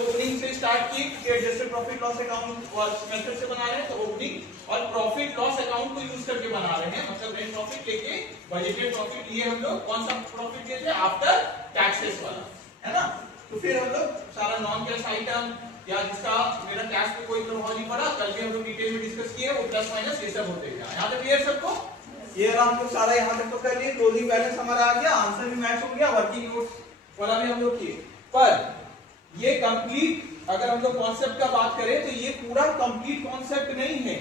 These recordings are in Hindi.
ओपनिंग से स्टार्ट की कि adjusted profit loss account method से बना रहे हैं, तो ओपनिंग और प्रॉफिट लॉस अकाउंट को यूज करके बना रहे हैं, मतलब नेट प्रॉफिट लेके बजटेड प्रॉफिट लिए हम लोग। कौन सा प्रॉफिट लिए थे? आफ्टर टैक्सेस वाला, है ना। तो फिर हम लोग सारा नॉन कैश आइटम या जिसका मेरा कैश पे कोई प्रभाव नहीं पड़ा, कल भी हम लोग डिटेल में डिस्कस किए, वो प्लस माइनस ये सब होते हैं। यहाँ तक क्लियर सबको? ये हम लोग सारा यहाँ तक तो कर लिए। क्लोजिंग बैलेंस हमारा आ गया, आंसर भी मैच हो गया, वर्किंग नोट्स वाला भी हम लोग किए। पर ये कंप्लीट अगर हम लोग कॉन्सेप्ट का बात करें तो ये पूरा कंप्लीट कॉन्सेप्ट नहीं है।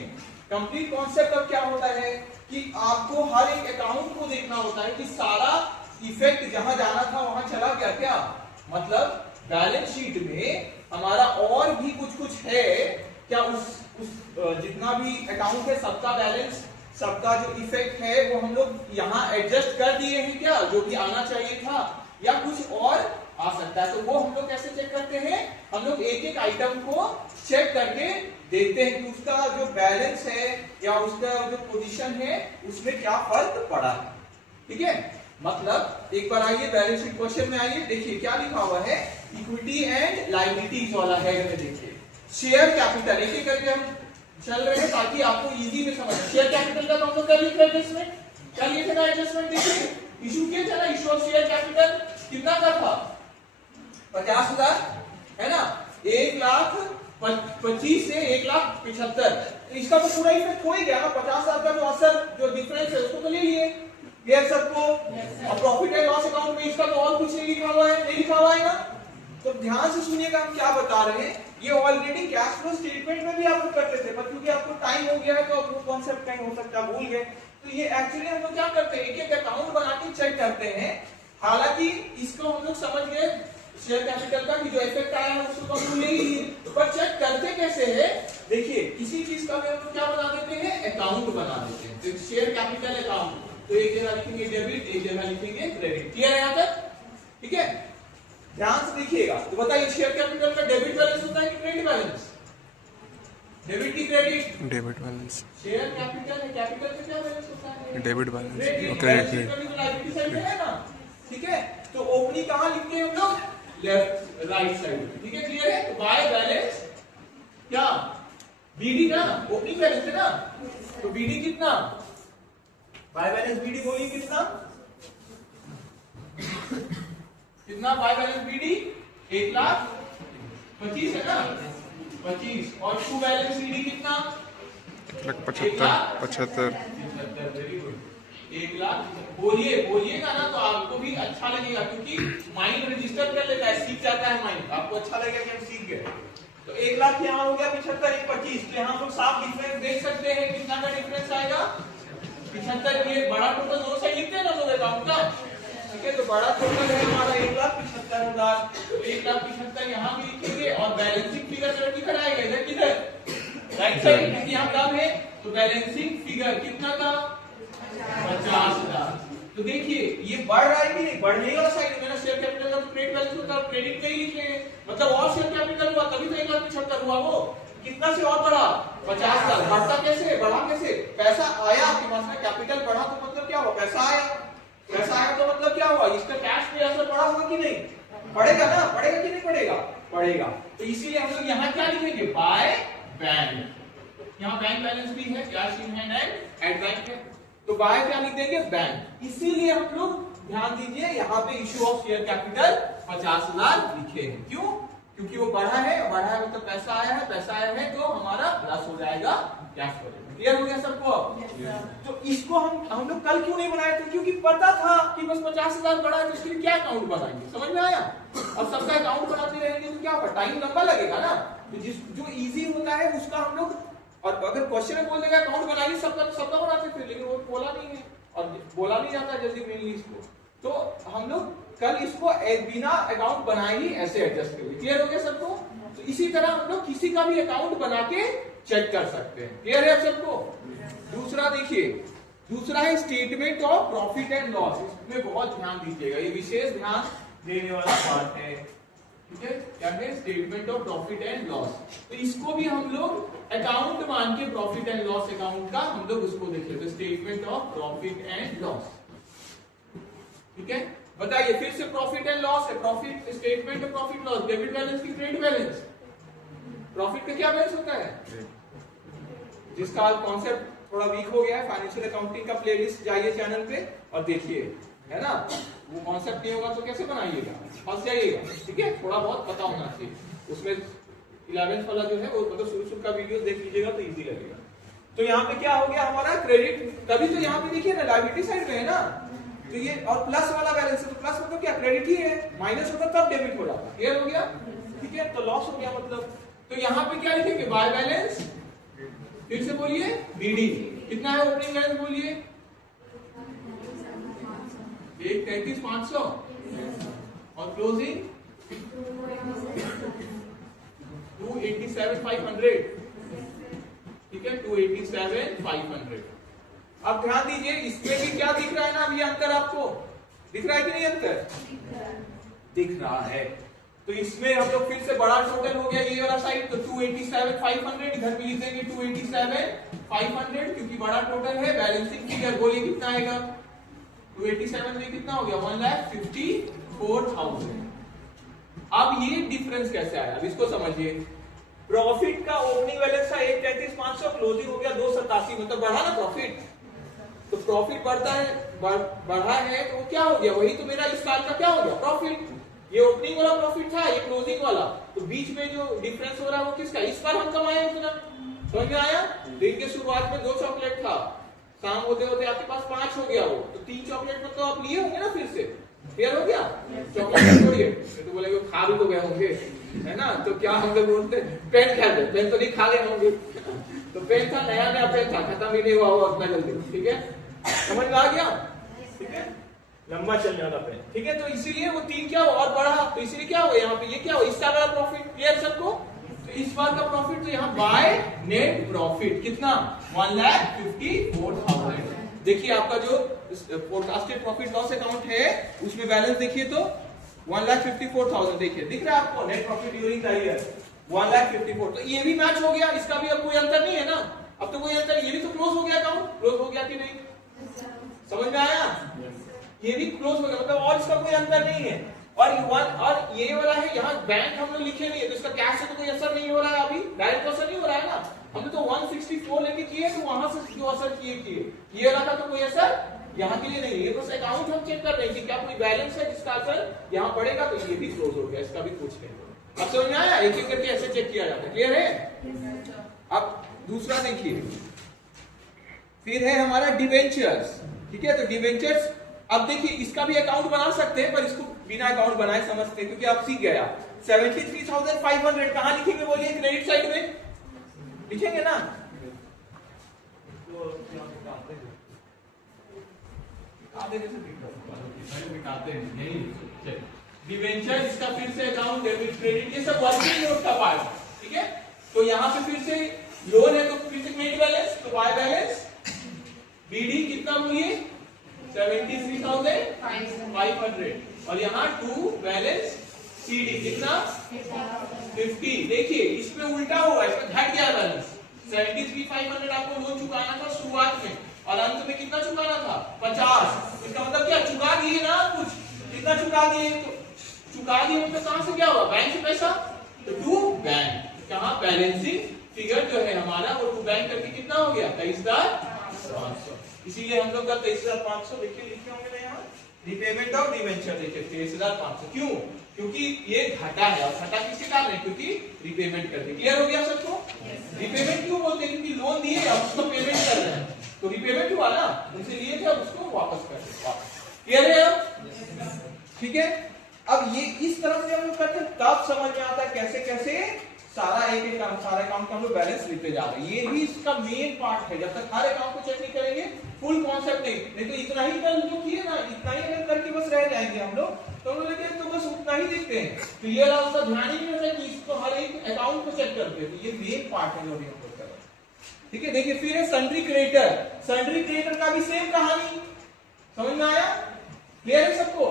कंप्लीट कॉन्सेप्ट अब क्या होता है कि आपको हर एक अकाउंट को देखना होता है कि सारा इफेक्ट जहां जाना था वहां चला गया क्या, मतलब बैलेंस शीट में हमारा और भी कुछ है क्या, उस जितना भी अकाउंट है सबका बैलेंस, सबका जो इफेक्ट है वो हम लोग यहाँ एडजस्ट कर दिए हैं क्या, जो भी आना चाहिए था, या कुछ और आ सकता है। तो वो हम लोग कैसे चेक करते हैं? हम लोग एक एक आइटम को चेक करके देखते हैं कि उसका जो बैलेंस है या उसका जो पोजीशन है उसमें क्या फर्क पड़ा है। ठीक है, मतलब एक बार आइए बैलेंस शीट क्वेश्चन में आइए, देखिए क्या लिखा हुआ है, इक्विटी एंड लायबिलिटीज वाला हेड में देखिए शेयर कैपिटल, एक एक करके हम चल रहे हैं ताकि आपको इजी में समझ। शेयर कैपिटल का तो हम लोग कर लिखे एडजस्टमेंट, क्या लिए थे ना एडजस्टमेंट, देखिए इशू किया था ना, इशू ऑफ शेयर कैपिटल कितना का था, 50,000, है ना। 1,25,000 से 1,75,000, इसका तो पूरा इफेक्ट हो ही गया ना, 50,000 का जो असर जो डिफरेंस है उसको तो ले लिए। क्लियर सबको? और प्रॉफिट एंड लॉस अकाउंट में इसका तो और कुछ नहीं लिखा हुआ है, नहीं लिखा हुआ है ना। तो ध्यान से सुनिएगा हम क्या बता रहे हैं। ये ऑलरेडी कैश फ्लो स्टेटमेंट में भी आप लोग करते थे, पर क्योंकि आपको टाइम हो गया है तो वो कॉन्सेप्ट कहीं हो सकता है भूल गए। तो ये एक्चुअली हम लोग क्या करते हैं, एक एक अकाउंट बना के चेक करते हैं। हालांकि इसको हम लोग समझ गए शेयर कैपिटल का कि जो इफेक्ट आया है उसको हम ले लिए, पर चेक करते कैसे है, देखिए किसी चीज का भी हम लोग क्या बना देते हैं, अकाउंट बना देते हैं। तो शेयर कैपिटल अकाउंट, तो एक जगह लिखेंगे डेबिट, एक जगह लिखेंगे क्रेडिट। क्लियर है यहाँ तक? ठीक है, ध्यान से देखिएगा। तो बताइए शेयर कैपिटल का डेबिट बैलेंस होता है कि क्रेडिट बैलेंस? डेबिट की credit? Debit balance. Share capital है, कैपिटल का क्या बैलेंस होता है? Debit balance. क्रेडिट है ना। ठीक है, तो ओपनिंग कहां लिखते हैं हम लोग? Left right side. ठीक है, क्लियर है? तो बाय बैलेंस क्या, बीडी ना, ओपनिंग बैलेंस है ना, तो बीडी कितना, बाय बैलेंस बीडी बोलिए कितना, कितना बाय बैलेंस बीडी? 1,25,000 है ना, 25, और ट्रू बैलेंस बीडी कितना? 75। Very good, 1,00,000। बोलिएगा ना तो आपको भी अच्छा लगेगा, क्योंकि माइंड रजिस्टर कर लेता है, सीख जाता है माइंड, आपको अच्छा लगेगा कि हम सीख गए। तो 1,00,000 यहाँ हो गया, 75, 1,25, तो यहाँ हम साफ डिफरेंस देख सकते हैं, कितना का डिफरेंस आएगा, 75। ये बड़ा टोटल दोनों साइड लिखते हैं ना लोग अकाउंट का। ठीक है, तो बड़ा टोटल है हमारा 1,75,000, तो 1,75,000 यहाँ भी लिखेंगे, और बैलेंसिंग फिगर जो किधर आएगा, इधर किधर, राइट साइड, क्योंकि यहाँ कम है, तो बैलेंसिंग फिगर कितना का, 50,000। तो देखिए ये बढ़ रहा है कि नहीं, बढ़ने वाला साइड में ना शेयर कैपिटल का क्रेडिट बैलेंस होता है, क्रेडिट का ही लिख लेंगे, मतलब और शेयर कैपिटल हुआ तभी तो 1,75,000 हुआ, वो कितना से और बढ़ा, 50,000। बढ़ता कैसे, बढ़ा कैसे, पैसा आया आपके पास में, कैपिटल बढ़ा तो मतलब क्या हुआ, पैसा आया, पैसा आया तो मतलब क्या हुआ, इसका कैश पे असर पड़ा होगा कि नहीं, पड़ेगा ना, पड़ेगा कि नहीं पड़ेगा, पड़ेगा। तो इसीलिए हम लोग यहाँ क्या लिखेंगे, बाय बैंक, यहाँ बैंक बैलेंस भी है, cash in hand and at bank है, तो बाय क्या लिख देंगे, बैंक। इसीलिए हम लोग ध्यान दीजिए यहाँ पे इशू ऑफ शेयर कैपिटल 50,000 लिखे हैं, क्यों, क्योंकि वो बढ़ा है, बढ़ा है मतलब पैसा आया है, पैसा आया है तो हमारा प्लस हो जाएगा कैश फ्लो। क्लियर हो गया सबको? तो इसको हम लोग कल क्यों नहीं बनाए थे, क्योंकि पता था कि बस 50,000 बढ़ा है, तो इसके लिए क्या अकाउंट बनाएंगे, समझ में आया। और सबका अकाउंट बनाते रहेंगे तो क्या होगा, टाइम लंबा लगेगा ना। तो जो इजी होता है उसका हम लोग, और अगर क्वेश्चन में बोल देगा अकाउंट बनाइए सबका बनाते थे, लेकिन वो बोला नहीं है और बोला नहीं जाता जल्दी मेनली इसको, तो हम लोग कल इसको बिना अकाउंट बनाए ही ऐसे एडजस्ट करेंगे। क्लियर हो गया सबको? तो इसी तरह हम लोग किसी का भी अकाउंट बना के चेक कर सकते हैं। क्लियर है सबको? दूसरा देखिए, दूसरा है statement of profit and loss. इसमें बहुत ध्यान दीजिएगा, ये विशेष ध्यान देने वाला पार्ट है। ठीक है, क्या है, statement of profit and loss. तो इसको भी हम लोग अकाउंट मान के प्रॉफिट एंड लॉस अकाउंट का हम लोग उसको देख लेते हैं, statement of profit and loss. ठीक है, बताइए फिर से प्रॉफिट एंड लॉस है, प्रॉफिट स्टेटमेंट है, प्रॉफिट लॉस, डेबिट बैलेंस की क्रेडिट बैलेंस। प्रॉफिट का क्या बैलेंस होता है? जिसका कॉन्सेप्ट थोड़ा वीक हो गया है फाइनेंशियल अकाउंटिंग का प्लेलिस्ट जाइए चैनल पे और देखिए, है ना। वो कॉन्सेप्ट नहीं होगा तो कैसे बनाइएगा, फंस जाइएगा, ठीक है। थोड़ा बहुत पता होना चाहिए। उसमें 11th वाला जो है वो मतलब शुरू का वीडियो देख लीजिएगा तो इजी लगेगा। तो यहाँ पे क्या हो गया हमारा क्रेडिट, तभी तो यहाँ पे देखिए ना लायबिलिटी साइड में है ना, तो ये और प्लस वाला बैलेंस है, तो प्लस मतलब क्या क्रेडिट ही है, माइनस होता तब डेबिट हो जाता। क्लियर हो गया, ठीक है। तो लॉस हो गया मतलब, तो यहाँ पे क्या लिखेंगे, बाय बैलेंस, फिर से बोलिए बीडी, कितना है ओपनिंग बैलेंस बोलिए, 133,500 और क्लोजिंग 287,500, ठीक है, 287,500। अब ध्यान दीजिए इसमें भी क्या दिख रहा है ना, अब ये अंतर आपको दिख रहा है कि नहीं, अंतर दिख रहा है। तो इसमें हम लोग फिर से बड़ा टोटल हो गया ये वाला साइड, तो 287,500 इधर भी लिख देंगे 287,500 क्योंकि बड़ा टोटल है। बैलेंसिंग फिगर बोलिए कितना आएगा, 287 में कितना हो गया, 1,54,000। अब ये डिफरेंस कैसे आया, अब इसको समझिए। प्रॉफिट का ओपनिंग बैलेंस था 1,33,500, क्लोजिंग हो गया 287, मतलब बढ़ा ना प्रॉफिट। तो प्रॉफिट बढ़ता है, बढ़ा है तो क्या हो गया, वही तो मेरा इस साल का क्या हो गया प्रॉफिट। ये ओपनिंग वाला प्रॉफिट था, ये क्लोजिंग वाला, तो बीच में जो डिफरेंस हो रहा है वो किसका, इस बार हम कमाए उतना। समझ में आया। दिन के शुरुआत में 2 चॉकलेट था, शाम होते होते आपके पास 5 हो गया, वो तो 3 चॉकलेट में तो आप लिए होंगे ना फिर से, क्लियर हो गया। चॉकलेट छोड़िए, तो बोलेंगे खा भी तो गए होंगे, है ना। तो क्या हम लोग बोलते पेन खा गए, पेन तो नहीं खा गए होंगे। तो पेन था, नया नया पेन था, खत्म भी नहीं हुआ वो उतना जल्दी, ठीक है, समझ में आ गया, ठीक है, लंबा चलने वाला पेन, ठीक है। तो इसीलिए वो 3 क्या हुआ और बढ़ा, तो इसीलिए क्या हुआ यहाँ पे, ये क्या हुआ, इसका बड़ा प्रॉफिट, क्लियर सबको। तो इस बार का प्रॉफिट तो यहाँ बाय नेट प्रॉफिट कितना, 1,54,000। देखिए आपका जो फोरकास्टेड प्रॉफिट लॉस अकाउंट है उसमें बैलेंस देखिए तो 1,54,000 देखिए, दिख रहा है आपको, net profit during the year 1,54,000। तो ये भी मैच हो गया, इसका भी अब कोई अंतर नहीं है ना, अब तो कोई अंतर, ये भी तो क्लोज हो गया अकाउंट, क्लोज हो गया कि नहीं, समझ में आया। ये भी क्लोज हो गया मतलब, और इसका कोई अंतर नहीं है। और ये वाला है, यहाँ बैंक हम लोग लिखे नहीं है, तो इसका कैश से तो कोई असर नहीं हो रहा है, अभी डायरेक्ट असर नहीं हो रहा है ना। हमने तो 164 लेके किए, तो वहां से जो असर किए ये वाला का तो कोई असर यहाँ के लिए नहीं है। बस अकाउंट हम चेक कर रहे हैं कि क्या कोई बैलेंस है जिसका असर यहाँ पड़ेगा, तो ये भी क्लोज हो गया, इसका भी कुछ नहीं। अब समझ में आया, एक एक करके ऐसे चेक किया जाता है, क्लियर है। अब दूसरा देखिए, फिर है हमारा डिवेंचर्स, ठीक है। तो डिवेंचर्स, अब देखिए इसका भी अकाउंट बना सकते हैं, पर इसको बिना अकाउंट बनाए समझते हैं, क्योंकि आप सीख गया 73,500 कहां लिखेंगे बोलिए, क्रेडिट साइड में लिखेंगे ना, डिवेंचर, इसका फिर से अकाउंट, डेबिट क्रेडिट, ये सब वर्किंग नोट का पार्ट, ठीक है। तो यहाँ पे फिर से लोन है तो फिर से क्रेडिट बैलेंस, तो बाय बैलेंस, बीडी कितना बोलिए 73,500, और यहाँ टू बैलेंस सीडी कितना 50। देखिए इसमें उल्टा हुआ, इसमें घट गया बैलेंस, 73,500 आपको लोन चुकाना था शुरुआत में, और अंत में कितना चुकाना था 50। इसका मतलब क्या, चुका दिए ना कुछ, कितना चुका दिए, तो चुका दिए मतलब कहां से क्या हुआ, बैंक से पैसा, तो टू बैंक, कहां बैलेंसिंग फिगर जो है हमारा वो टू बैंक करके कितना हो गया 23,500। इसीलिए हम लोग का 23,500 लिखे होंगे ना यहाँ, रिपेमेंट ऑफ डिवेंचर देखिए 23,500, क्यों, क्योंकि ये घटा है, और घटा किसके कारण है, क्योंकि रिपेमेंट कर दिया। क्लियर हो गया सबको। रिपेमेंट क्यों बोलते हैं, क्योंकि लोन दिए अब उसको पेमेंट कर रहे हैं, तो रिपेमेंट हुआ ना, उनसे लिए थे अब उसको वापस कर रहे हैं। क्लियर है अब, ठीक है। अब ये इस तरह से हम लोग करते हैं, तब समझ में आता है कैसे कैसे सारा एक सारे अकाउंट का हम लोग बैलेंस लिखते जा रहे हैं। ये भी इसका मेन पार्ट है, जब तक हर अकाउंट को चेक नहीं करेंगे फुल कॉन्सेप्ट नहीं तो इतना ही कर जो किए ना, इतना ही अगर करके बस रह जाएंगे हम लोग, तो हम लोग तो बस उतना ही देखते हैं, तो ये वाला उसका ध्यान ही नहीं रहता कि इसको हर एक अकाउंट को चेक करते हैं। तो ये मेन पार्ट है जो हम लोग कर रहे हैं, ठीक है। देखिए फिर है सन्ड्री क्रेडिटर, सन्ड्री क्रेडिटर का भी सेम कहानी, समझ में आया, क्लियर है सबको।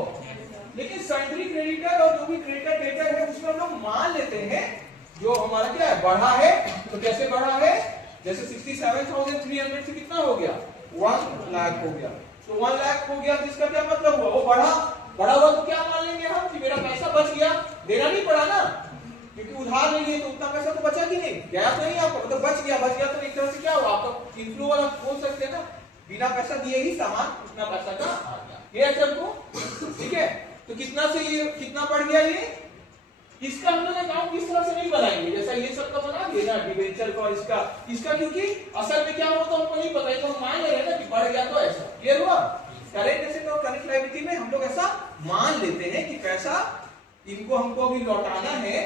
लेकिन सन्ड्री क्रेडिटर और जो भी क्रेडिटर डेटर है उसमें हम लोग मान लेते हैं जो हमारा क्या है बढ़ा है, तो कैसे बढ़ा है, जैसे 67,300 से कितना हो गया 1 लाख हो गया, तो 1 लाख हो गया, तो इसका क्या मतलब हुआ, वो बढ़ा, पड़ा हुआ तो क्या मान लेंगे हम कि मेरा पैसा बच गया, देना नहीं पड़ा ना, क्योंकि उधार ले लिए तो उतना पैसा तो बचा कि नहीं, गया तो नहीं आपका, मतलब बच गया तो एक तरह से क्या हुआ आपका इनफ्लो वाला बोल सकते हैं ना, बिना पैसा दिए ही सामान उतना पैसा का आ गया। ये सबको ठीक है। तो कितना से ये कितना पड़ गया, ये इसका हम लोग अकाउंट किस तरह से नहीं बनाएंगे, जैसा ये सबका बना दिए ना डिबेंचर का और इसका क्योंकि असल में क्या होता है हमको नहीं पता है, तो हम मान ले रहे हैं ना कि बढ़ गया तो ऐसा। क्लियर हुआ? करेंट एसेट और करेंट लायबिलिटी में हम लोग ऐसा मान लेते हैं कि पैसा इनको हमको अभी लौटाना है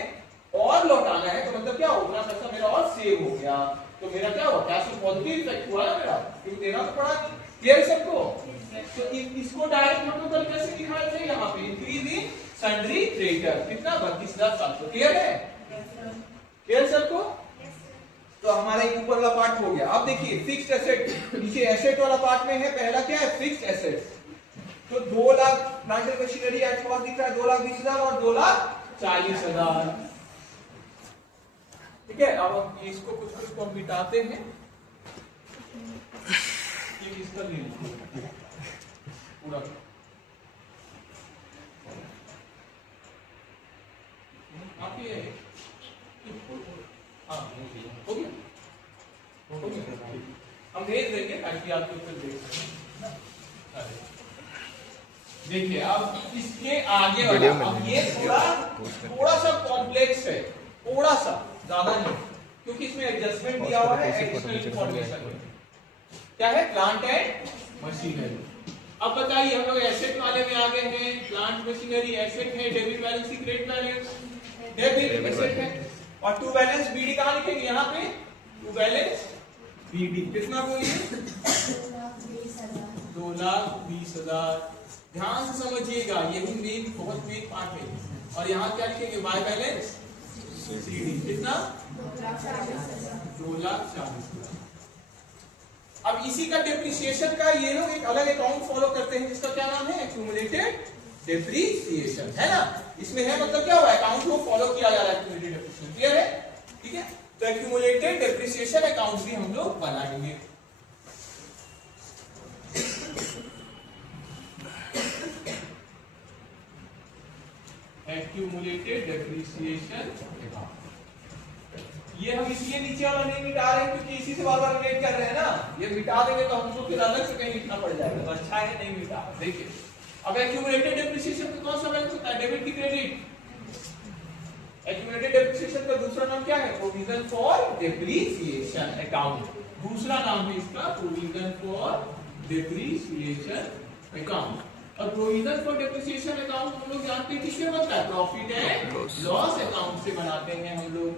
और लौटाना है, तो मतलब क्या होगा, पैसा मेरा और सेव हो गया, तो मेरा क्या हुआ, कैश में पॉजिटिव इफेक्ट हुआ ना मेरा, क्योंकि देना तो पड़ा नहीं। क्लियर सबको? तो इसको डायरेक्ट हम लोग कैसे दिखाए थे, यहाँ पे इंक्रीज इन सन्ड्री क्रेडिटर कितना 32,700। क्लियर है? क्लियर सबको? तो हमारा ऊपर वाला पार्ट हो गया। अब देखिए फिक्स्ड एसेट, नीचे एसेट वाला पार्ट में है, पहला क्या है फिक्स्ड एसेट, तो 2 lakh plant and machinery at cost दिख रहा है 2,20,000 और 2,40,000। ठीक है, अब इसको कुछ को हम मिटाते हैं, ये इसका ले लीजिए पूरा, आप ये हो गया, हम भेज देंगे ताकि आप फिर देख सकें। देखिए अब इसके आगे वाला, अब ये थोड़ा सा कॉम्प्लेक्स है, थोड़ा सा, ज्यादा नहीं, क्योंकि इसमें एडजस्टमेंट दिया हुआ है एडिशनल इंफॉर्मेशन। क्या है? Plant and machinery. अब बताइए हम लोग एसेट वाले में आ गए हैं, प्लांट मशीनरी एसेट है, debit balance credit balance, debit asset है, और टू बैलेंस बीडी कहां लिखेंगे, यहाँ पे टू बैलेंस बीडी कितना बोलिए 2,20,000। ध्यान से समझिएगा, यही मेन बहुत मेन पार्ट है। और यहाँ क्या लिखेंगे, बाय बैलेंस सीडी कितना 2,40,000। अब इसी का डेप्रिसिएशन का ये लोग एक अलग अकाउंट फॉलो करते हैं जिसका क्या नाम है, एक्यूमुलेटेड डेप्रिसिएशन, है ना। इसमें है मतलब क्या हुआ, अकाउंट को फॉलो किया जा रहा है एक्यूमुलेटेड डेप्रिसिएशन। क्लियर है? ठीक है, तो एक्यूमुलेटेड डेप्रिसिएशन अकाउंट भी हम लोग बनाएंगे। एक्यूमुलेटेड डेप्रिसिएशन अकाउंट, ये हम इसलिए नीचे वाला नहीं मिटा रहे हैं क्योंकि इसी से बार बार रिलेट कर रहे हैं ना, ये मिटा देंगे तो हमको फिर अलग से कहीं लिखना पड़ जाएगा, तो अच्छा है नहीं मिटा। देखिए अब एक्यूमुलेटेड डेप्रिसिएशन का कौन सा बैलेंस होता है, डेबिट की क्रेडिट। एक्यूमुलेटेड डेप्रिसिएशन का दूसरा नाम क्या है, प्रोविजन फॉर डेप्रिसिएशन अकाउंट। दूसरा नाम है इसका प्रोविजन फॉर डेप्रिसिएशन अकाउंट। और प्रोविजन फॉर डेप्रिसिएशन अकाउंट हम लोग जानते हैं किससे बनता है, प्रॉफिट एंड लॉस अकाउंट से बनाते हैं हम लोग।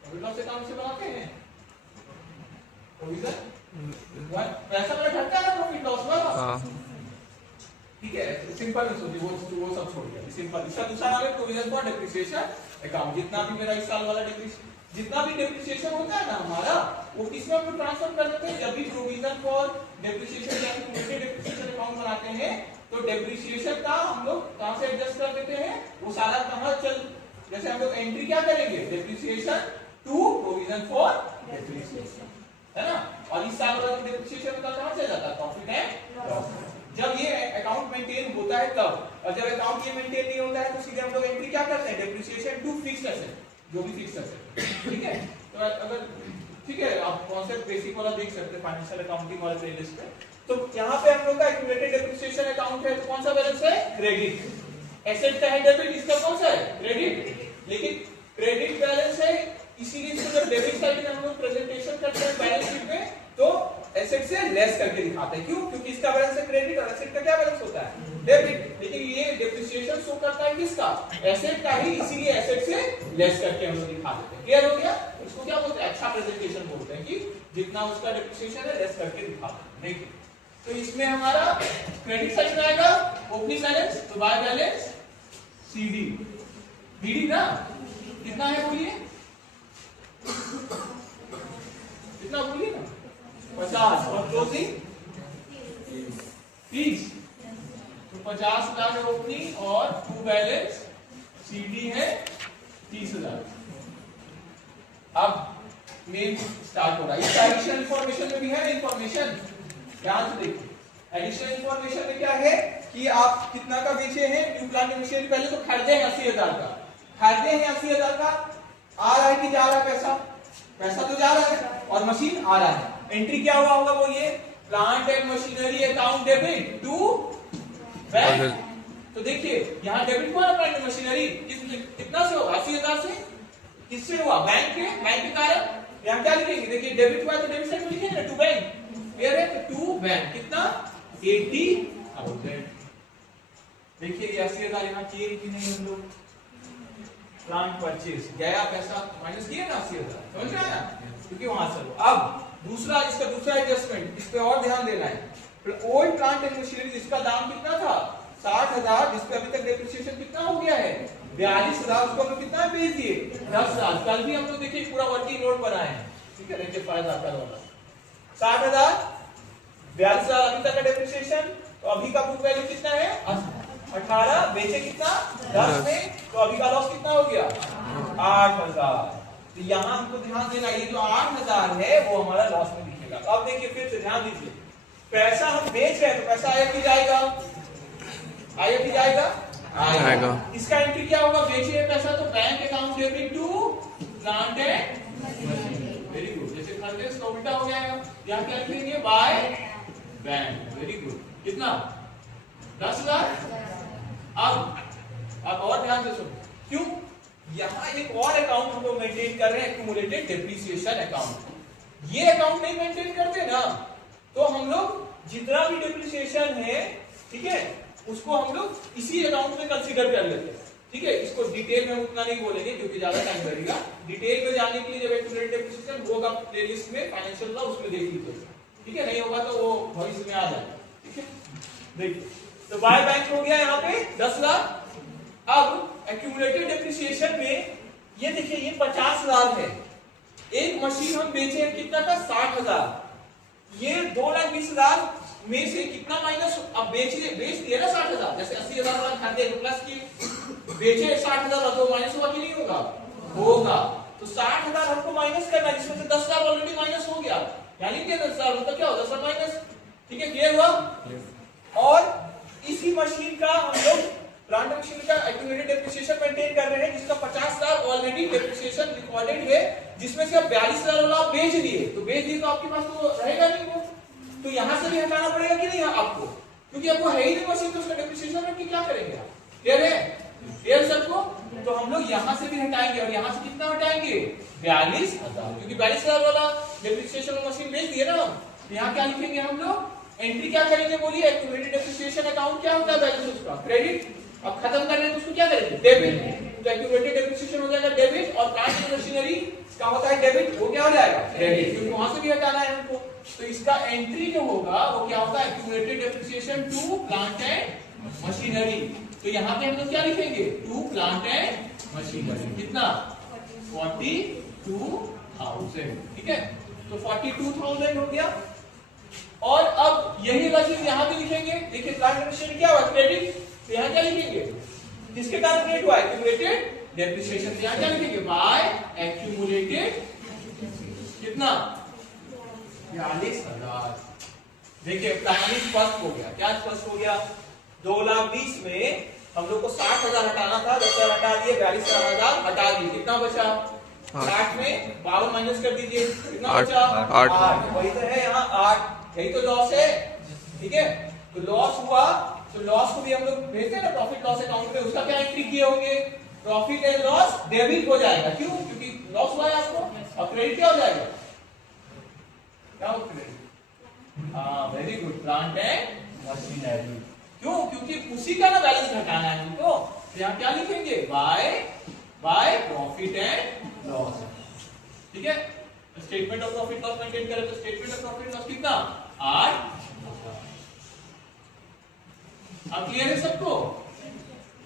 प्रॉफिट लॉस अकाउंट से बनाते हैं प्रोविजन, पैसा मेरा घटता है ना प्रॉफिट लॉस वाला। ठीक है, सिंपल सोचिए, वो सब छोड़ दिया, सिंपल। इसका दूसरा नाम है प्रोविजन फॉर डेप्रिसिएशन अकाउंट। जितना भी मेरा इस साल वाला जितना भी डेप्रिसिएशन होता है ना हमारा, वो किसमें हम ट्रांसफर कर देते हैं, जब भी प्रोविजन फॉर डेप्रिसिएशन या एक्यूमुलेटेड डेप्रिसिएशन अकाउंट बनाते हैं तो डेप्रिसिएशन का हम लोग कहां से एडजस्ट कर देते हैं, वो सारा कहां चल, जैसे हम लोग एंट्री क्या करेंगे, depreciation to provision for depreciation, है ना। और इस साल वाला डेप्रिसिएशन का कहां से जाता है, प्रॉफिट एंड लॉस। जब ये अकाउंट मेंटेन होता है तब, और जब अकाउंट ये मेंटेन नहीं होता है तो सीधे हम लोग एंट्री क्या करते हैं, डेप्रिसिएशन टू फिक्स्ड एसेट, जो भी फिक्स्ड एसेट। ठीक है, तो अगर ठीक है आप कॉन्सेप्ट बेसिक वाला देख सकते हैं फाइनेंशियल अकाउंटिंग वाले प्लेलिस्ट में। तो यहाँ पे हम लोग का एक्यूमुलेटेड डेप्रिसिएशन अकाउंट है, तो कौन सा बैलेंस है, क्रेडिट। एसेट का है डेबिट, इसका कौन सा है, क्रेडिट। लेकिन क्रेडिट बैलेंस है, इसीलिए इसको जब डेबिट साइड में हम लोग प्रेजेंटेशन करते हैं बैलेंस शीट में, तो एसेट से लेस करके दिखाते हैं। क्यों? क्योंकि इसका बैलेंस है क्रेडिट और एसेट का क्या बैलेंस होता है, डेबिट। लेकिन ये डेप्रिसिएशन शो करता है किसका, एसेट का ही, इसीलिए एसेट से लेस करके हम लोग दिखा देते हैं। क्लियर हो गया? इसको क्या बोलते हैं, अच्छा प्रेजेंटेशन बोलते हैं, कि जितना उसका डेप्रिसिएशन है लेस करके दिखाते हैं। देखिए तो इसमें हमारा क्रेडिट साइड में आएगा ओपनिंग बैलेंस, तो बाय बैलेंस सीडी, बीडी ना कितना है बोलिए, कितना बोलिए ना 50, और क्लोजिंग 30, तो 50 लाख ओपनिंग और टू बैलेंस सीडी है 30,000। अब मेन स्टार्ट हो रहा है, इसका एडिशनल इंफॉर्मेशन में भी है इंफॉर्मेशन, ध्यान से देखिए। एडिशनल इंफॉर्मेशन में क्या है, कि आप कितना का बेचे हैं न्यू प्लांट एंड मशीनरी, पहले तो खरीदे हैं 80,000 का, खरीदे हैं 80,000 का, आ रहा है कि जा रहा है पैसा, पैसा तो जा रहा है और मशीन आ रहा है। एंट्री क्या हुआ होगा बोलिए, plant and machinery account debit to bank. तो देखिए यहाँ डेबिट हुआ ना प्लांट एंड मशीनरी, कितना से होगा 80,000 से, किससे हुआ, बैंक के कारण। यहाँ क्या लिखेंगे, देखिए डेबिट हुआ तो डेबिट साइड में लिखेंगे टू बैंक, क्लियर है, तो टू बैंक कितना 80,000। देखिए ये 80,000 यहाँ किए कि नहीं हम लोग, प्लांट परचेज गया पैसा माइनस किए ना 80,000, समझ में आया, क्योंकि वहां से अब दूसरा इसका दूसरा एडजस्टमेंट, इस पे और ध्यान देना है। ओल्ड प्लांट एंड मशीनरी जिसका दाम कितना था 60,000, जिसपे अभी तक डेप्रिसिएशन कितना हो गया है 42,000, उसको हम कितना बेच दिए 10,000। कल भी हम लोग देखिए पूरा वर्किंग नोट बनाए हैं, ठीक है, देखिए फायदा कर वाला 60,000 42,000 अभी तक का डेप्रिसिएशन, तो अभी का बुक वैल्यू कितना है 18, बेचे कितना 10 में, तो अभी का लॉस कितना हो गया 8,000। तो यहाँ हमको ध्यान देना, ये जो 8,000 है वो हमारा लॉस में दिखेगा। अब देखिए फिर से ध्यान दीजिए, पैसा हम बेच रहे हैं तो पैसा आया कि जाएगा, आया कि जाएगा, आएगा। इसका एंट्री क्या होगा, बेचे पैसा तो bank account debit to plant and machinery, very good. जैसे खरीदे इसका उल्टा हो जाएगा, यहाँ क्या लिखेंगे बाय बैंक, वेरी गुड। कितना 10,000। अब और ध्यान से सुनो, क्यों यहाँ एक और अकाउंट हम लोग मेंटेन कर रहे हैं, एक्यूमुलेटेड डेप्रिसिएशन अकाउंट। ये अकाउंट नहीं मेंटेन करते ना तो हम लोग जितना भी डेप्रिसिएशन है, ठीक है, उसको हम लोग इसी अकाउंट में कंसीडर कर लेते हैं, ठीक है। इसको डिटेल में उतना नहीं बोलेंगे क्योंकि ज्यादा टाइम लगेगा। डिटेल में जाने के लिए जब एक्यूमुलेटेड डेप्रिसिएशन होगा प्लेलिस्ट में फाइनेंशियल लॉ, उसमें देख लीजिए, ठीक है, नहीं होगा तो वो भविष्य में आ जाएगा, ठीक है। देखिए तो बाय बैंक हो गया यहाँ पे 10,00,000। अब एक्यूमुलेटेड डेप्रिसिएशन में ये देखिए ये 50,000 है, एक मशीन हम बेचे हैं कितना का 60,000, ये 2,20,000 में से कितना माइनस, अब बेच दिए ना 60,000, जैसे 80,000 खरीदे प्लस की बेचे 60,000 तो माइनस होगा कि नहीं होगा, होगा। तो 60,000 हमको माइनस करना है, जिसमें से 10,000 ऑलरेडी माइनस हो गया, यानी कि 10,000 तो क्या होगा 10,000 माइनस, ठीक है, क्लियर हुआ। और इसी मशीन का हम लोग प्लांट मशीन का एक्यूमुलेटेड डेप्रिसिएशन मेंटेन कर रहे हैं, जिसका 50,000 ऑलरेडी डेप्रिसिएशन रिकॉर्डेड है, जिसमें से अब 42,000 वाला आप बेच दिए, तो बेच दिए तो आपके पास तो रहेगा नहीं वो, तो यहां से भी हटाना पड़ेगा कि नहीं आपको, क्योंकि अब वो है ही नहीं मशीन, तो उसका डेप्रिसिएशन रख के क्या करेंगे आप, क्लियर है, क्लियर सबको। तो हम लोग यहां से भी हटाएंगे, और यहां से कितना हटाएंगे 42,000, क्योंकि 42,000 वाला डेप्रिसिएशन मशीन बेच दिए ना। यहाँ क्या लिखेंगे हम लोग, एंट्री क्या करेंगे बोलिए, एक्यूमुलेटेड डेप्रिसिएशन अकाउंट क्या होता है बैलेंस उसका क्रेडिट, अब खत्म कर रहे हैं तो उसको क्या करेंगे डेबिट, तो एक्यूमुलेटेड डेप्रिसिएशन हो जाएगा डेबिट, और प्लांट एंड मशीनरी का होता है डेबिट, वो क्या हो जाएगा क्रेडिट, क्योंकि वहां से भी हटाना है हमको। तो इसका एंट्री जो होगा वो क्या होता है, accumulated depreciation to plant and machinery. तो यहाँ पे हम लोग क्या लिखेंगे, टू प्लांट एंड मशीनरी, कितना 42,000, ठीक है, तो 42,000 हो गया। और अब यही चीज यहाँ भी लिखेंगे, देखिए प्लांट एंड मशीनरी क्या हुआ क्रेडिट, तो यहाँ क्या लिखेंगे, किसके कारण क्रेडिट हुआ एक्यूमुलेटेड डेप्रिसिएशन, तो यहाँ क्या लिखेंगे बाय एक्यूमुलेटेड कितना 42,000। देखिए 42 स्पष्ट हो गया, क्या स्पष्ट हो गया, 2,20,000 में हम लोग को 60,000 हटाना था, 10,000 हटा दिए, 42,000 हटा दिए, कितना बचा 60 में 12 माइनस कर दीजिए, कितना बचा 8, वही तो है यहाँ 8, यही तो लॉस है, ठीक है। तो लॉस हुआ, तो लॉस को भी हम लोग भेजते हैं ना प्रॉफिट लॉस अकाउंट में, उसका क्या एंट्री किए होंगे, प्रॉफिट एंड लॉस डेबिट हो जाएगा, क्यों, क्योंकि लॉस हुआ है आपको, और क्रेडिट क्या हो जाएगा, क्या हो क्रेडिट, हाँ very good, plant and machinery, क्यों, क्योंकि उसी का ना बैलेंस घटाना है हमको, तो यहाँ क्या लिखेंगे बाय प्रॉफिट एंड लॉस, ठीक है। Statement of profit loss maintain करें तो स्टेटमेंट ऑफ प्रॉफिट लॉस कितना 8। अब क्लियर है सबको,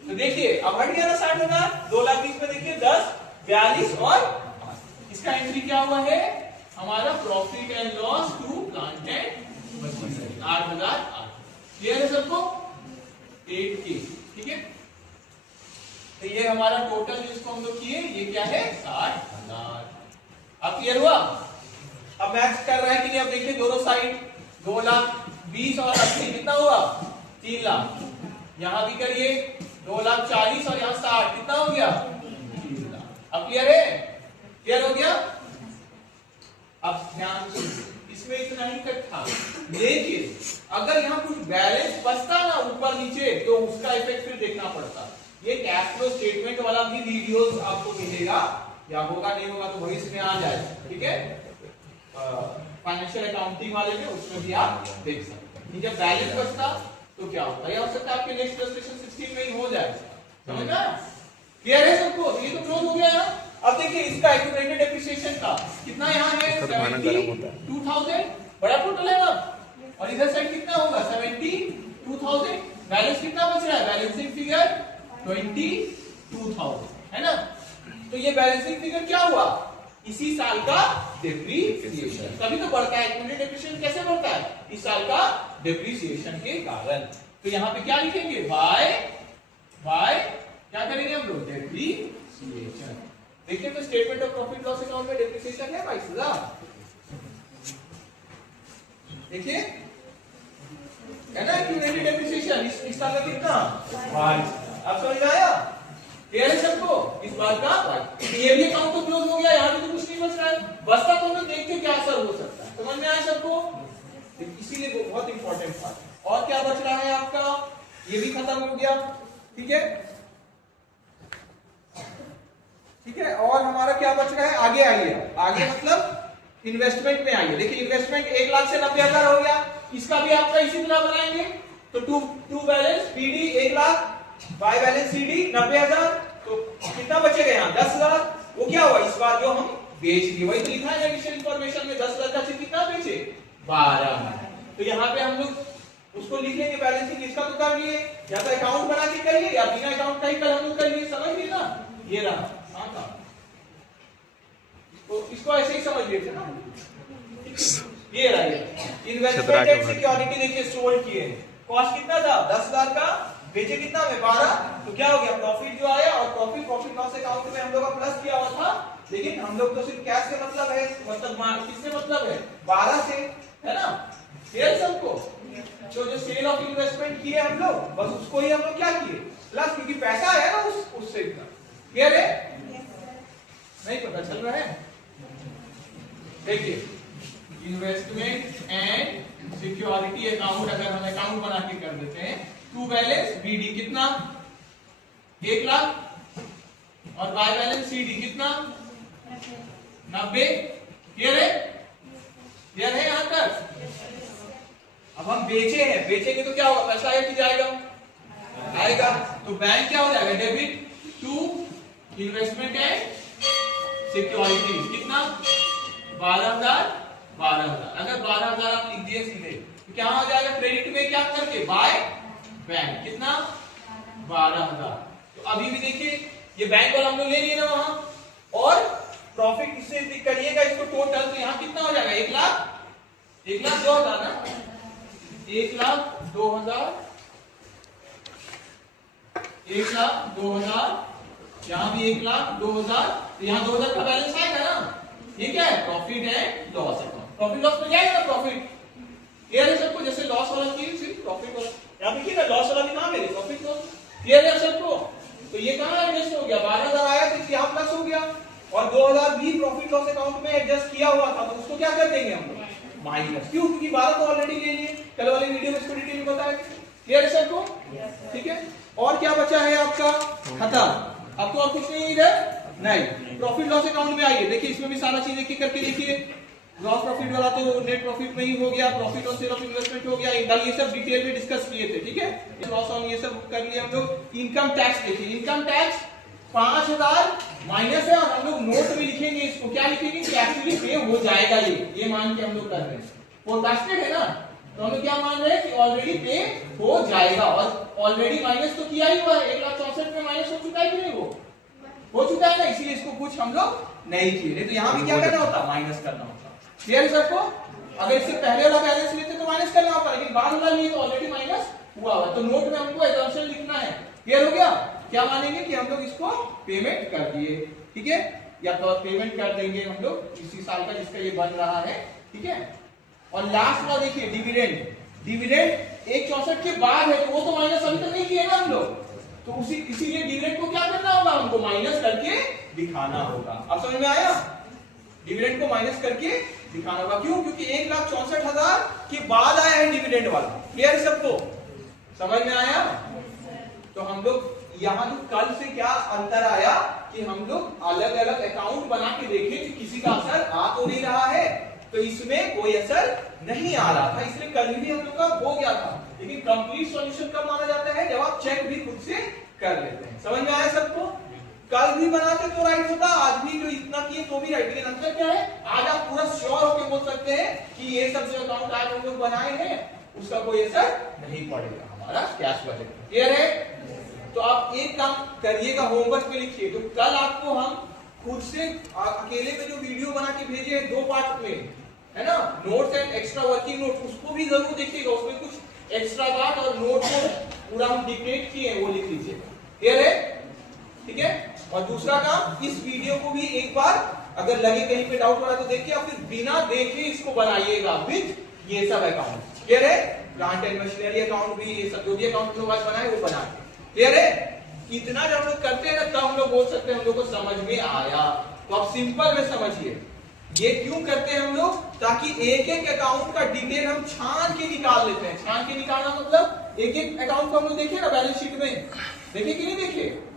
तो देखिए अब हट गया ना 60,000, 2,20,000 में देखिए 10, 42 और इसका एंट्री क्या हुआ है हमारा profit and loss to plant and machinery 8,008। Clear है सबको 8K, ठीक है। तो ये हमारा टोटल जिसको हम लोग किए ये क्या है 60,000। अब क्लियर हुआ, अब मैच कर रहा है कि नहीं, अब देखिए दोनों साइड 2,20,000 और 80 कितना हुआ 3 लाख। यहाँ भी करिए 2,40,000 और यहाँ 60, कितना हो गया? अब क्लियर है? क्लियर हो गया? अब ध्यान इसमें इतना ही कट था, लेकिन अगर यहाँ कुछ बैलेंस बचता ना ऊपर नीचे तो उसका इफेक्ट फिर देखना पड़ता। ये कैश फ्लो स्टेटमेंट वाला भी वीडियोस आपको मिलेगा, या होगा नहीं होगा तो भविष्य में आ जाए, ठीक है? फाइनेंशियल अकाउंटिंग वाले में उसमें भी आप देख सकते हैं। जब बैलेंस बचता तो क्या होता है? हो सकता है आपके नेक्स्ट रजिस्ट्रेशन 16 में ही हो जाए, समझ ना? क्लियर है सबको? ये तो क्लोज हो गया ना। अब देखिए इसका एक्यूमुलेटेड डेप्रिसिएशन का कितना यहाँ है? 72,000, बड़ा टोटल है ना। और इधर साइड कितना होगा? 72,000। बैलेंस कितना बच रहा है? बैलेंसिंग फिगर 22,000 है ना। तो ये बैलेंसिंग फिगर क्या हुआ? इसी साल का डेप्रिसिएशन, तभी तो बढ़ता है। एक्यूमुलेटेड डेप्रिसिएशन कैसे बढ़ता है? इस साल का डेप्रिसिएशन के कारण। तो यहाँ पे क्या लिखेंगे? बाय क्या करेंगे हम लोग? डेप्रिसिएशन। देखिए तो statement of profit loss account में डेप्रिसिएशन है 22,000, देखिए है ना। एक्यूमुलेटेड डेप्रिसिएशन इस साल का कितना? 22,000। अब समझ में आया? क्लियर है सबको? इस बात का ये भी अकाउंट तो क्लोज हो गया, यहाँ पे तो कुछ नहीं बच रहा है। बचता तो हमें देखते क्या असर हो सकता है, समझ में आया सबको? इसीलिए बहुत इंपॉर्टेंट था। और क्या बच रहा है आपका? ये भी खत्म हो गया, ठीक है? ठीक है, और हमारा क्या बच रहा है? आगे आइए, आगे मतलब इन्वेस्टमेंट में आइए। देखिए इन्वेस्टमेंट 1,00,000 से 90,000 हो गया, इसका भी आपका इसी तरह बनाएंगे। तो to balance b d 1,00,000, by balance c d 90,000, तो कितना बचेगा यहाँ? 10,000। वो क्या हुआ? इस बार जो हम बेच दिए, वही तो लिखा है एडिशनल इंफॉर्मेशन में। 10,000 का से कितना बेचे? 12। तो यहाँ पे हम लोग उसको लिखेंगे बैलेंसिंग, इसका तो कर लिए, या तो अकाउंट बना के करिए या बिना अकाउंट का ही कल हम लोग करिए, समझ लिए ना? ये रहा तो इसको ऐसे ही समझ लीजिए ना। ये रहा इन्वेस्टमेंट एंड सिक्योरिटी, देखिए सोल्ड किए, कॉस्ट कितना था? 10,000 का, बेचे कितना में? 12। तो क्या हो गया? प्रॉफिट जो आया, और प्रॉफिट लॉस अकाउंट में हम लोग का प्लस किया हुआ था, लेकिन हम लोग तो सिर्फ कैश से मतलब है, मतलब किससे मतलब है? 12 से, है ना? क्लियर सबको? तो जो सेल ऑफ इन्वेस्टमेंट किए हम लोग, बस उसको ही हम लोग क्या किए? प्लस, क्योंकि पैसा है ना उससे इतना। क्लियर है? नहीं पता चल रहा है? देखिए इन्वेस्टमेंट एंड सिक्योरिटी अकाउंट अगर हम अकाउंट बना के कर देते हैं, टू बैलेंस बीडी कितना? 1,00,000, और बाय बैलेंस सीडी कितना? 90। क्लियर है? क्लियर है यहां तक? अब हम बेचे हैं, बेचेंगे तो क्या होगा? पैसा आएगा कि जाएगा? आएगा। तो बैंक क्या हो जाएगा? Debit to investment and security कितना? 12,000। अगर 12,000 आप लिख दिए सीधे तो क्या हो जाएगा? क्रेडिट में क्या करके? बाय बैंक कितना? 12,000। तो अभी भी देखिए ये बैंक वाला हम लोग ले लिए ना वहां, और प्रॉफिट इससे करिएगा इसको टोटल, तो यहाँ कितना हो जाएगा? 1,02,000 ना, 1,02,000, 1,02,000, यहाँ भी 1,02,000, तो यहाँ 2,000 का बैलेंस आएगा ना। ये क्या है? Profit and loss account. Profit loss में जाएगा ना प्रॉफिट। क्लियर है सबको? जैसे लॉस वाला चीज सिर्फ प्रॉफिट वाला, यहाँ पे क्या लॉस वाला भी कहाँ मेरे? Profit loss. क्लियर है सबको? तो ये कहाँ एडजस्ट हो गया? 12,000 आया तो यहाँ प्लस हो गया, और 2,000 भी प्रॉफिट लॉस अकाउंट में एडजस्ट किया हुआ था, तो उसको क्या कर देंगे हम लोग? माइनस। क्यों? क्योंकि 12 तो ऑलरेडी ले लिए, कल वाले वीडियो में इसको डिटेल में बताया। क्लियर है सबको? ठीक है। और क्या बचा है आपका? खत्म। अब तो और कुछ नहीं इधर नहीं। प्रॉफिट लॉस अकाउंट में आइए, देखिए इसमें भी सारा चीज एक एक करके देखिए। ग्रॉस प्रॉफिट वाला तो नेट प्रॉफिट में ही हो गया, प्रॉफिट और सेल ऑफ इन्वेस्टमेंट हो गया, ये सब डिटेल में डिस्कस किए थे, ठीक है? लॉस ऑन ये सब कर लिया हम लोग। इनकम टैक्स देखिए, इनकम टैक्स 5,000 माइनस है, और हम लोग नोट में लिखेंगे इसको, क्या लिखेंगे? कि एक्चुअली पे हो जाएगा, ये मान के हम लोग कर रहे हैं। फोरकास्टेड है ना, तो हम लोग क्या मान रहे हैं? कि ऑलरेडी पे हो जाएगा, और ऑलरेडी माइनस तो किया ही हुआ है। 1,64,000 में माइनस हो चुका है कि नहीं? वो हो चुका है ना, इसीलिए इसको कुछ हम लोग नहीं किए। नहीं तो यहाँ भी क्या करना होता? माइनस करना होता। क्लियर है सबको? अगर इससे पहले वाला बैलेंस लेते तो माइनस करना होता, लेकिन बाद वाला लिए तो ऑलरेडी माइनस हुआ हुआ, तो नोट में हमको एजम्पशन लिखना है। क्लियर हो गया? क्या मानेंगे? कि हम लोग इसको पेमेंट कर दिए, ठीक है? या तो पेमेंट कर देंगे हम लोग इसी साल का जिसका ये बन रहा है, ठीक है? और लास्ट वाला देखिए डिविडेंड, डिविडेंड 164 के बाद है तो वो तो माइनस अभी तक नहीं किए ना हम लोग, तो उसी इसीलिए डिविडेंड को क्या करना होगा, हमको माइनस करके दिखाना होगा। अब समझ में आया, डिविडेंड को माइनस करके दिखाना होगा। क्यों? क्योंकि 1,64,000 के बाद आया है डिविडेंड वाला। क्लियर है सबको? समझ में आया? तो हम लोग यहाँ तो कल से क्या अंतर आया कि हम लोग अलग अलग अकाउंट बना के देखे कि किसी का असर आ तो नहीं रहा है, तो इसमें कोई असर नहीं आ रहा था, इसलिए कल भी हम लोग का हो गया था। लेकिन कंप्लीट सॉल्यूशन कब माना जाता है, जब आप चेक भी खुद से कर लेते हैं। समझ में आया सबको? कल भी बनाते तो राइट होता, आज भी जो इतना किए तो भी राइट। लेकिन अंतर क्या है, आज आप पूरा श्योर होकर बोल सकते हैं कि ये सब जो अकाउंट आज हम लोग बनाए हैं उसका कोई असर नहीं पड़ेगा हमारा कैश बजट में। क्लियर है? तो आप एक काम करिएगा, होमवर्क में लिखिए। तो कल आपको हम खुद से अकेले में जो वीडियो बना के भेजे हैं 2 पार्ट में, है ना, notes and extra working note, उसको भी जरूर देखिएगा। उसमें कुछ एक्स्ट्रा बात और नोट को पूरा हम डिक्टेट किए हैं वो लिख लीजिएगा। क्लियर है? ठीक है। और दूसरा काम, इस वीडियो को भी एक बार अगर लगे कहीं पे डाउट हो रहा है तो देखिए, और फिर बिना देखे इसको बनाइएगा विद ये सब अकाउंट। क्लियर है? प्लांट एंड मशीनरी अकाउंट भी, ये सब जो भी अकाउंट लोग आज बनाए वो बना के। क्लियर है? इतना जब हम लोग करते हैं ना तब हम लोग बोल सकते हैं हम लोग को समझ में आया। तो आप सिंपल में समझिए, ये क्यों करते हैं हम लोग, ताकि एक एक अकाउंट का डिटेल हम छान के निकाल लेते हैं। छान के निकालना मतलब एक एक अकाउंट को हम लोग देखिए ना बैलेंस शीट में, देखे कि नहीं देखे,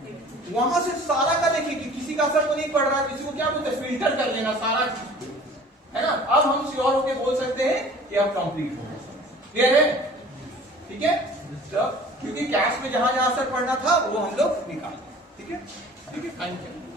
वहां से सारा का देखिए कि किसी का असर तो नहीं पड़ रहा है, किसी को क्या बोलते हैं फिल्टर कर लेना सारा, है ना। अब हम श्योर होके बोल सकते हैं कि अब कंप्लीट हो गया। क्लियर है? ठीक है। तो क्योंकि कैश में जहां जहां असर पड़ना था वो हम लोग निकाल, ठीक है। ठीक है, थैंक यू।